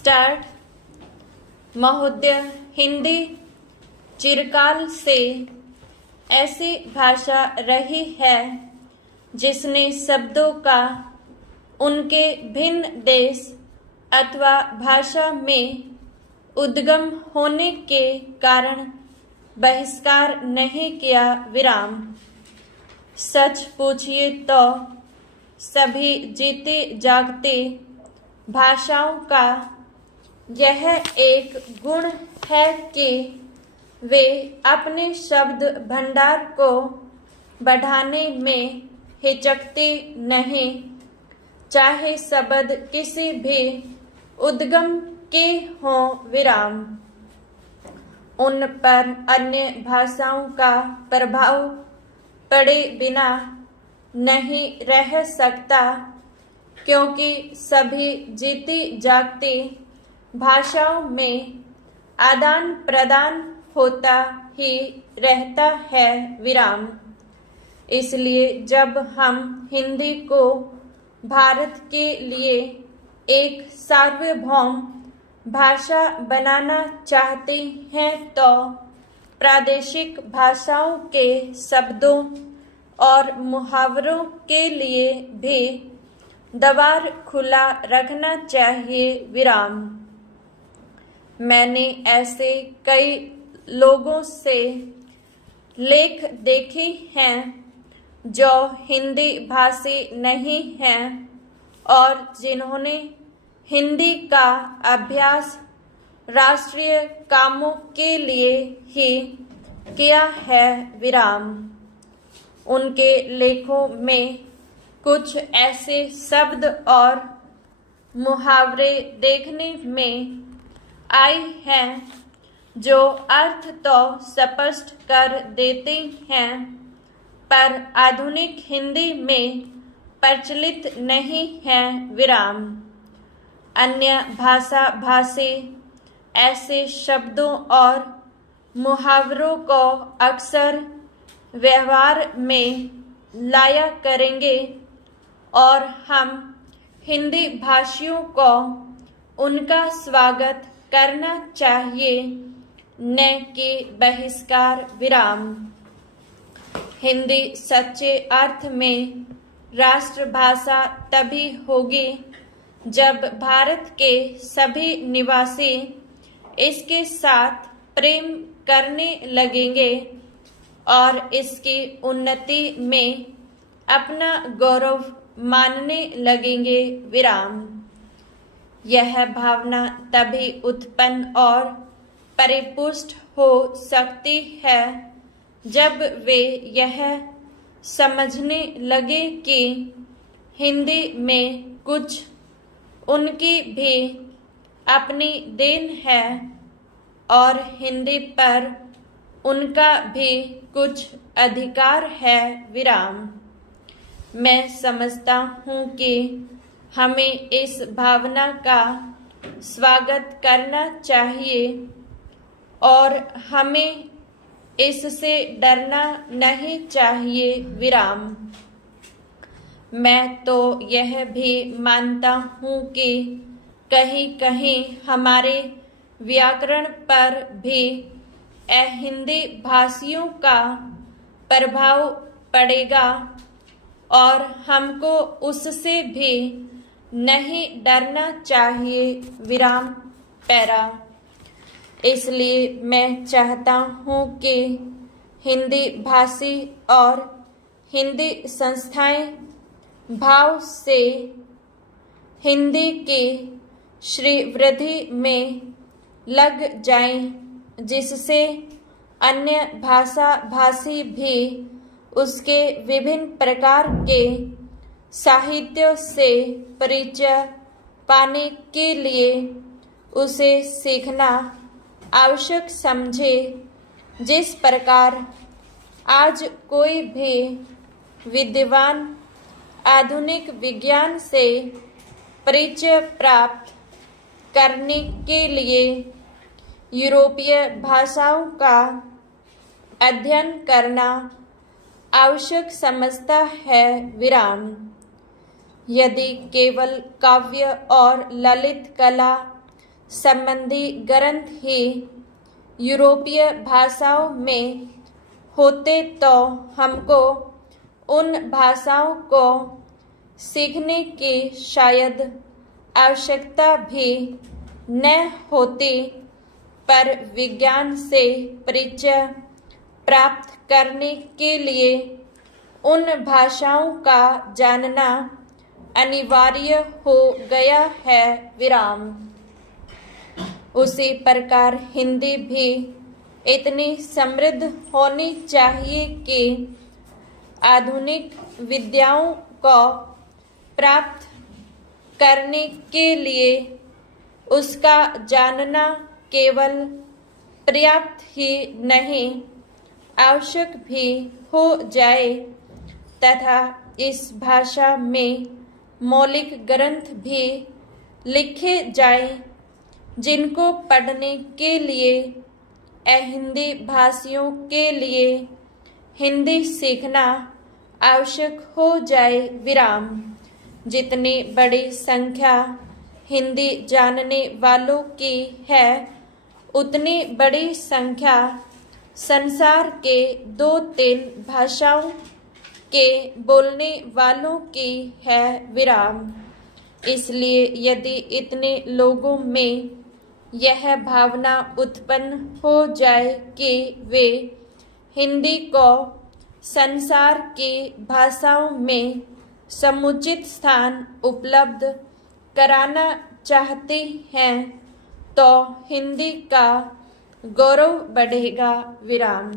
Start. महोदय, हिंदी चिरकाल से ऐसी भाषा रही है जिसने शब्दों का उनके भिन्न देश अथवा भाषा में उद्गम होने के कारण बहिष्कार नहीं किया। विराम। सच पूछिए तो सभी जीते जागते भाषाओं का यह एक गुण है कि वे अपने शब्द भंडार को बढ़ाने में हिचकते नहीं, चाहे शब्द किसी भी उद्गम के हों। विराम। उन पर अन्य भाषाओं का प्रभाव पड़े बिना नहीं रह सकता, क्योंकि सभी जीती जागती भाषाओं में आदान प्रदान होता ही रहता है। विराम। इसलिए जब हम हिंदी को भारत के लिए एक सार्वभौम भाषा बनाना चाहते हैं तो प्रादेशिक भाषाओं के शब्दों और मुहावरों के लिए भी द्वार खुला रखना चाहिए। विराम। मैंने ऐसे कई लोगों से लेख देखे हैं जो हिंदी भाषी नहीं हैं और जिन्होंने हिंदी का अभ्यास राष्ट्रीय कामों के लिए ही किया है। विराम। उनके लेखों में कुछ ऐसे शब्द और मुहावरे देखने में आए हैं जो अर्थ तो स्पष्ट कर देते हैं, पर आधुनिक हिंदी में प्रचलित नहीं हैं। विराम। अन्य भाषा भाषी ऐसे शब्दों और मुहावरों को अक्सर व्यवहार में लाया करेंगे और हम हिंदी भाषियों को उनका स्वागत करना चाहिए, न कि बहिष्कार। विराम। हिंदी सच्चे अर्थ में राष्ट्रभाषा तभी होगी जब भारत के सभी निवासी इसके साथ प्रेम करने लगेंगे और इसकी उन्नति में अपना गौरव मानने लगेंगे। विराम। यह भावना तभी उत्पन्न और परिपुष्ट हो सकती है जब वे यह समझने लगे कि हिंदी में कुछ उनकी भी अपनी देन है और हिंदी पर उनका भी कुछ अधिकार है। विराम। मैं समझता हूँ कि हमें इस भावना का स्वागत करना चाहिए और हमें इससे डरना नहीं चाहिए। विराम। मैं तो यह भी मानता हूँ कि कहीं कहीं हमारे व्याकरण पर भी हिंदी भाषियों का प्रभाव पड़ेगा और हमको उससे भी नहीं डरना चाहिए। विराम। पैरा। इसलिए मैं चाहता हूँ कि हिंदी भाषी और हिंदी संस्थाएं भाव से हिंदी की श्रीवृद्धि में लग जाएं, जिससे अन्य भाषा भाषी भी उसके विभिन्न प्रकार के साहित्य से परिचय पाने के लिए उसे सीखना आवश्यक समझे। जिस प्रकार आज कोई भी विद्वान आधुनिक विज्ञान से परिचय प्राप्त करने के लिए यूरोपीय भाषाओं का अध्ययन करना आवश्यक समझता है। विराम। यदि केवल काव्य और ललित कला संबंधी ग्रंथ ही यूरोपीय भाषाओं में होते तो हमको उन भाषाओं को सीखने की शायद आवश्यकता भी न होती, पर विज्ञान से परिचय प्राप्त करने के लिए उन भाषाओं का जानना अनिवार्य हो गया है। विराम। उसी प्रकार हिंदी भी इतनी समृद्ध होनी चाहिए कि आधुनिक विद्याओं को प्राप्त करने के लिए उसका जानना केवल पर्याप्त ही नहीं, आवश्यक भी हो जाए तथा इस भाषा में मौलिक ग्रंथ भी लिखे जाएं, जिनको पढ़ने के लिए अहिंदी भाषियों के लिए हिंदी सीखना आवश्यक हो जाए। विराम। जितनी बड़ी संख्या हिंदी जानने वालों की है, उतनी बड़ी संख्या संसार के 2-3 भाषाओं के बोलने वालों की है। विराम। इसलिए यदि इतने लोगों में यह भावना उत्पन्न हो जाए कि वे हिंदी को संसार की भाषाओं में समुचित स्थान उपलब्ध कराना चाहते हैं, तो हिंदी का गौरव बढ़ेगा। विराम।